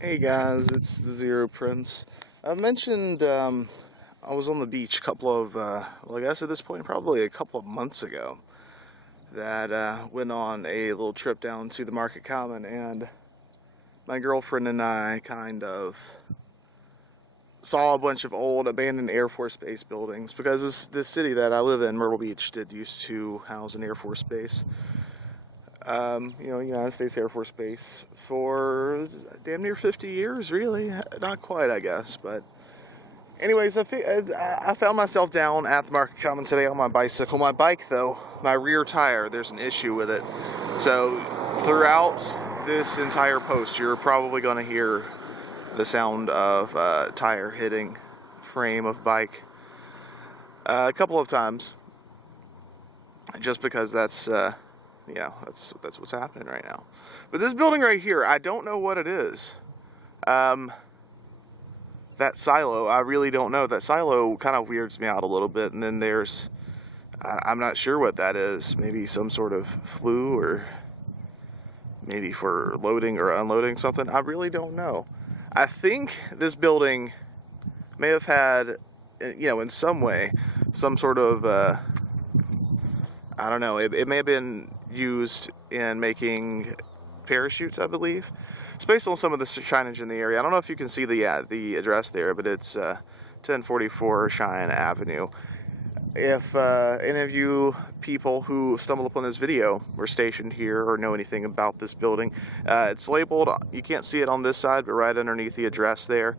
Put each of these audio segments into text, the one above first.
Hey guys, it's the Zero Prince. I mentioned I was on the beach a couple of, well, I guess at this point, probably a couple of months ago, that went on a little trip down to the Market Common, and my girlfriend and I kind of saw a bunch of old abandoned Air Force Base buildings because this city that I live in, Myrtle Beach, did used to house an Air Force Base. United States Air Force Base for damn near 50 years, really. Not quite, I guess, but anyways, I found myself down at the Market Common today on my bicycle. My bike, though, my rear tire, there's an issue with it. So throughout this entire post, you're probably going to hear the sound of tire hitting frame of bike a couple of times, just because that's what's happening right now. But this building right here, I don't know what it is. That silo, I really don't know. That silo kind of weirds me out a little bit. And then I'm not sure what that is. Maybe some sort of flue, or maybe for loading or unloading something. I really don't know. I think this building may have had, in some way, some sort of, I don't know, it may have been used in making parachutes, I believe. It's based on some of the signage in the area. I don't know if you can see the address there, but it's 1044 Cheyenne Avenue. If any of you people who stumbled upon this video were stationed here or know anything about this building, it's labeled, you can't see it on this side, but right underneath the address there,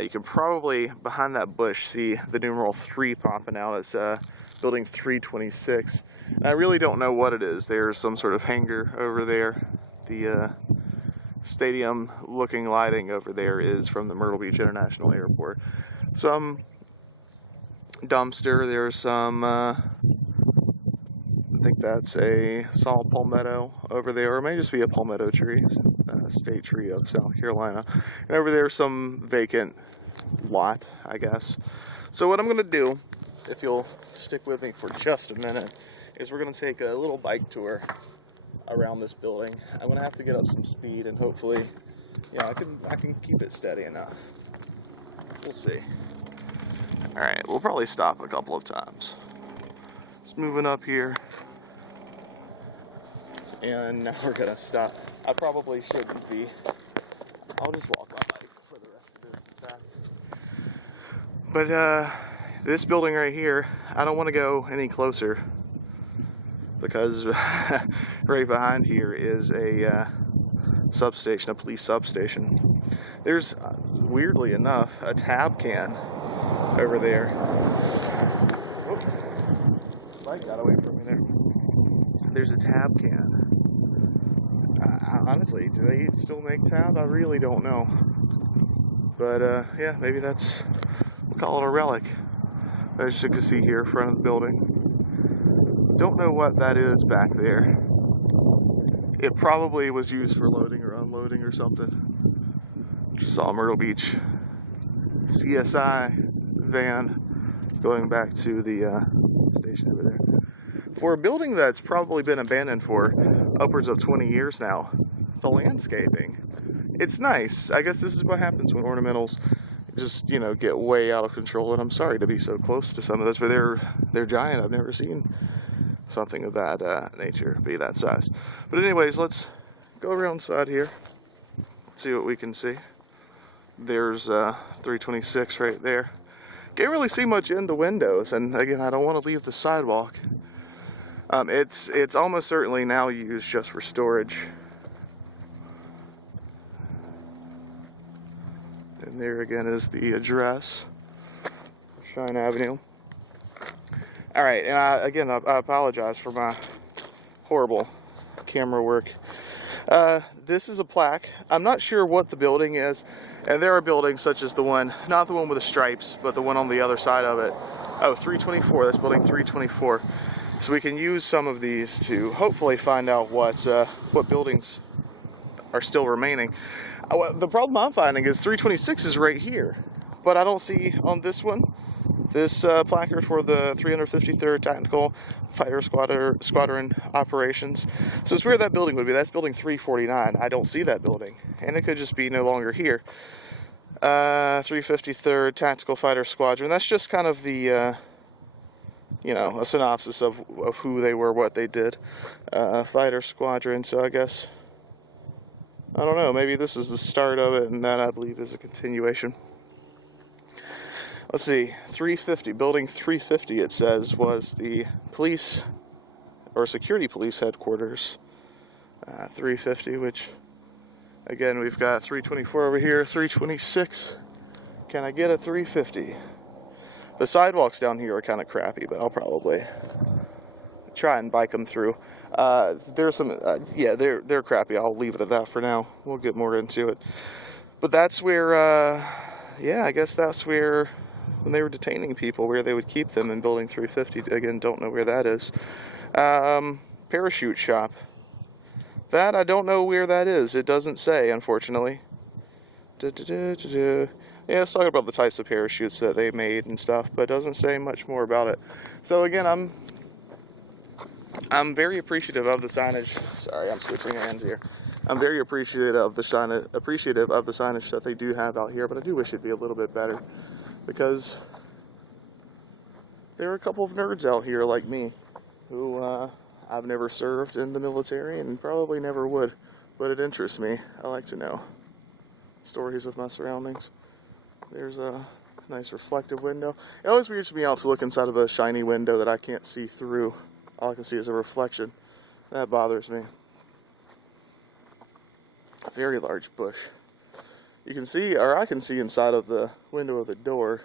you can probably, behind that bush, see the numeral 3 popping out. It's building 326. And I really don't know what it is. There's some sort of hangar over there. The stadium looking lighting over there is from the Myrtle Beach International Airport. Some dumpster, there's some, I think that's a saw palmetto over there, or it may just be a palmetto tree, state tree of South Carolina. And over there, some vacant lot, I guess. So what I'm going to do, if you'll stick with me for just a minute, is we're going to take a little bike tour around this building. I'm going to have to get up some speed, and hopefully, I can keep it steady enough. We'll see. Alright, we'll probably stop a couple of times. It's moving up here. And now we're going to stop. I probably shouldn't be. I'll just walk my bike for the rest of this, in fact. But, this building right here, I don't want to go any closer, because right behind here is a substation, a police substation. There's, weirdly enough, a tab can over there. Whoops. Bike got away from me there. There's a tab can. Honestly, do they still make tab? I really don't know. But, yeah, maybe we'll call it a relic. As you can see here in front of the building. Don't know what that is back there. It probably was used for loading or unloading or something. Just saw a Myrtle Beach CSI van going back to the station over there. For a building that's probably been abandoned for upwards of 20 years now, the landscaping, it's nice. I guess this is what happens when ornamentals just, get way out of control. And I'm sorry to be so close to some of this, but they're giant. I've never seen something of that nature be that size. But anyways, let's go around side here, see what we can see. There's 326 right there. Can't really see much in the windows, and again, I don't want to leave the sidewalk. It's almost certainly now used just for storage. And there again is the address, Cheyenne Avenue. All right, and I apologize for my horrible camera work. This is a plaque. I'm not sure what the building is, and there are buildings such as the one, not the one with the stripes, but the one on the other side of it. Oh, 324, that's building 324. So we can use some of these to hopefully find out what buildings are still remaining. The problem I'm finding is 326 is right here, but I don't see on this one This placard for the 353rd Tactical Fighter Squadron Operations. So it's where that building would be. That's building 349. I don't see that building, and it could just be no longer here. 353rd Tactical Fighter Squadron. That's just kind of the, you know, a synopsis of who they were, what they did. Fighter Squadron, so I guess, I don't know, maybe this is the start of it, and that I believe is a continuation. Let's see, 350, building 350, it says, was the police, or security police headquarters. 350, which, again, we've got 324 over here, 326. Can I get a 350? The sidewalks down here are kind of crappy, but I'll probably try and bike them through. There's some, yeah, they're crappy. I'll leave it at that for now. We'll get more into it. But that's where, yeah, I guess that's where, when they were detaining people, where they would keep them in building 350. Again, don't know where that is. Parachute shop. That, I don't know where that is. It doesn't say, unfortunately. Yeah, let's talk about the types of parachutes that they made and stuff, but it doesn't say much more about it. So again, I'm very appreciative of the signage. Sorry, I'm switching hands here. I'm very appreciative of the signage that they do have out here, but I do wish it'd be a little bit better, because there are a couple of nerds out here like me who I've never served in the military and probably never would, but it interests me. I like to know stories of my surroundings. There's a nice reflective window. It always weirds me out to look inside of a shiny window that I can't see through. All I can see is a reflection. That bothers me. A very large bush. You can see, or I can see inside of the window of the door.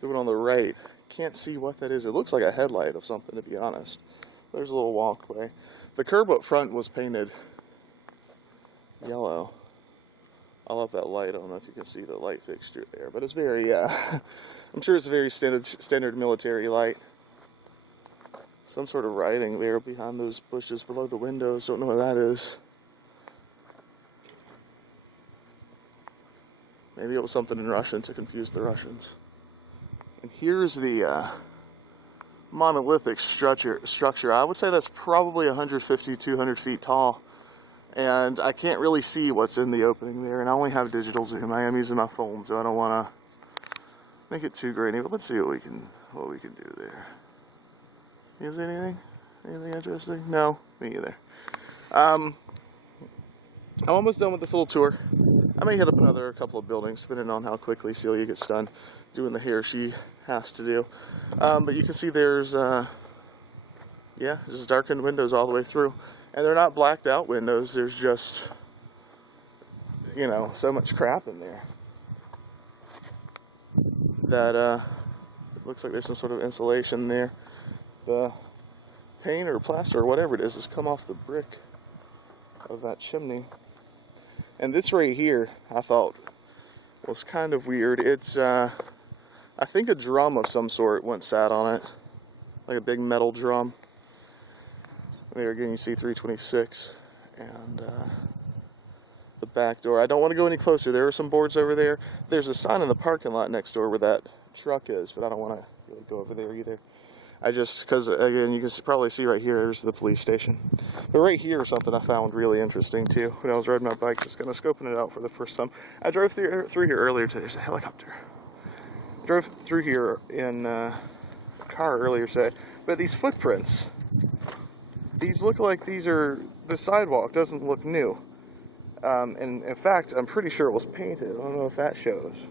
The one on the right. Can't see what that is. It looks like a headlight of something, to be honest. There's a little walkway. The curb up front was painted yellow. I love that light. I don't know if you can see the light fixture there, but it's very, I'm sure it's a very standard military light. Some sort of writing there behind those bushes below the windows. Don't know what that is. Maybe it was something in Russian to confuse the Russians. And here's the monolithic structure. I would say that's probably 150, 200 feet tall. And I can't really see what's in the opening there. And I only have digital zoom. I am using my phone, so I don't want to make it too grainy. But let's see what we can do there. You see anything? Anything interesting? No, me either. I'm almost done with this little tour. I may hit up another couple of buildings, depending on how quickly Celia gets done doing the hair she has to do. But you can see there's, yeah, just darkened windows all the way through. And they're not blacked out windows, there's just, you know, so much crap in there that it looks like there's some sort of insulation there. The paint or plaster or whatever it is has come off the brick of that chimney. And this right here, I thought was kind of weird. It's, I think a drum of some sort once sat on it, like a big metal drum. There again, you see 326 and the back door. I don't want to go any closer. There are some boards over there. There's a sign in the parking lot next door where that truck is, but I don't want to really go over there either. Because again, you can probably see right here, there's the police station. But right here is something I found really interesting too. When I was riding my bike, just kind of scoping it out for the first time. I drove through here earlier today. There's a helicopter. Drove through here in a car earlier today. But these footprints, these look like the sidewalk doesn't look new. And in fact, I'm pretty sure it was painted. I don't know if that shows.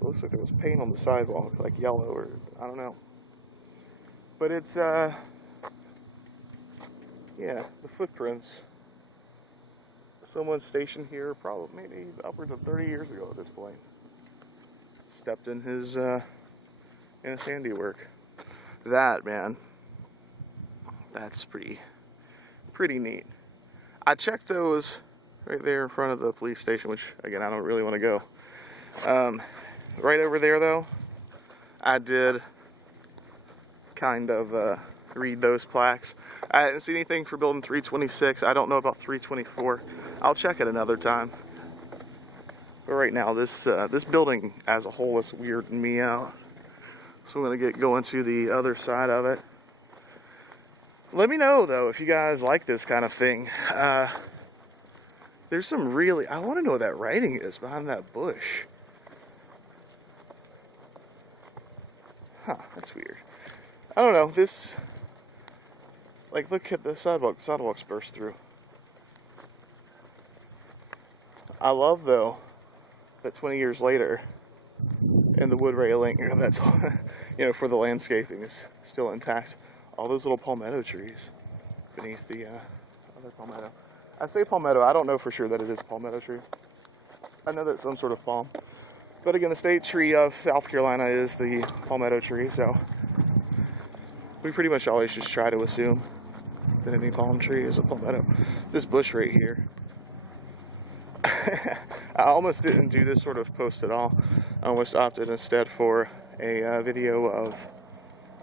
It looks like there was paint on the sidewalk, like yellow or, I don't know. But it's, yeah, the footprints. Someone stationed here probably maybe upwards of 30 years ago at this point. Stepped in his handiwork. That, man, that's pretty neat. I checked those right there in front of the police station, which, again, I don't really want to go. Right over there, though, I did kind of read those plaques. I didn't see anything for building 326. I don't know about 324. I'll check it another time. But right now, this building as a whole is weirding me out. So I'm gonna go into the other side of it. Let me know though if you guys like this kind of thing. There's some really, I want to know what that writing is behind that bush. Huh, that's weird. I don't know, this, like, look at the sidewalk. The sidewalk's burst through. I love though that 20 years later, and the wood railing, that's, you know, for the landscaping is still intact. All those little palmetto trees beneath the other palmetto. I say palmetto, I don't know for sure that it is a palmetto tree. I know that's some sort of palm. But again, the state tree of South Carolina is the palmetto tree, so we pretty much always just try to assume that any palm tree is a palmetto. This bush right here, I almost didn't do this sort of post at all. I almost opted instead for a video of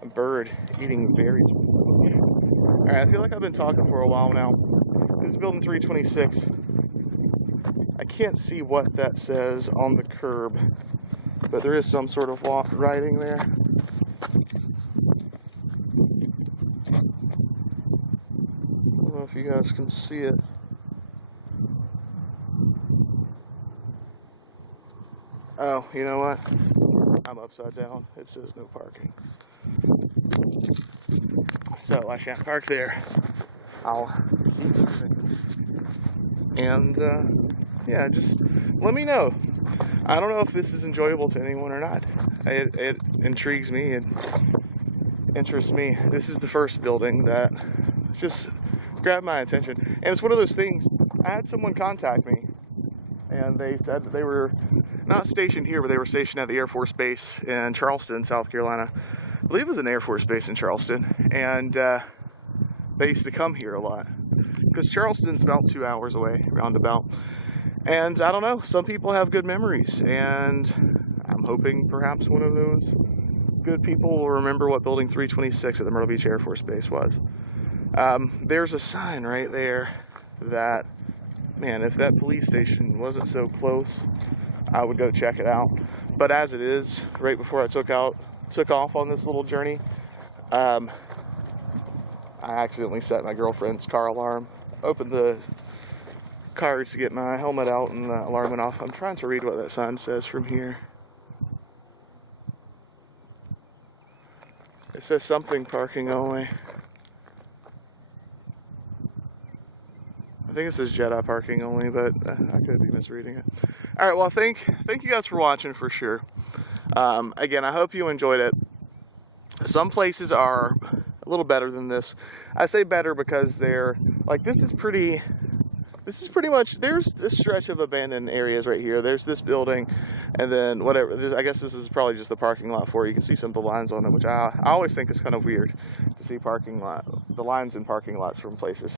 a bird eating berries. Alright, I feel like I've been talking for a while now. This is building 326. I can't see what that says on the curb, but there is some sort of writing there. I don't know if you guys can see it. Oh, you know what? I'm upside down. It says no parking. So I shan't park there. I'll keep thinking. And yeah, just let me know. I don't know if this is enjoyable to anyone or not. It intrigues me. It interests me. This is the first building that just grabbed my attention. And it's one of those things, I had someone contact me and they said that they were not stationed here, but they were stationed at the Air Force Base in Charleston, South Carolina. I believe it was an Air Force Base in Charleston. And they used to come here a lot. Because Charleston's about 2 hours away, roundabout. And I don't know, some people have good memories. And I'm hoping perhaps one of those good people will remember what Building 326 at the Myrtle Beach Air Force Base was. There's a sign right there that, man, if that police station wasn't so close, I would go check it out. But as it is, right before I took off on this little journey, I accidentally set my girlfriend's car alarm. Opened the car to get my helmet out and the alarm went off. I'm trying to read what that sign says from here. It says something parking only. I think it says Jedi parking only, but I could be misreading it. Alright, well, thank you guys for watching for sure. Again, I hope you enjoyed it. Some places are a little better than this. I say better because they're, like, this is pretty much, there's this stretch of abandoned areas right here. There's this building, and then whatever, I guess this is probably just the parking lot for it. You can see some of the lines on it, which I always think is kind of weird to see the lines in parking lots from places.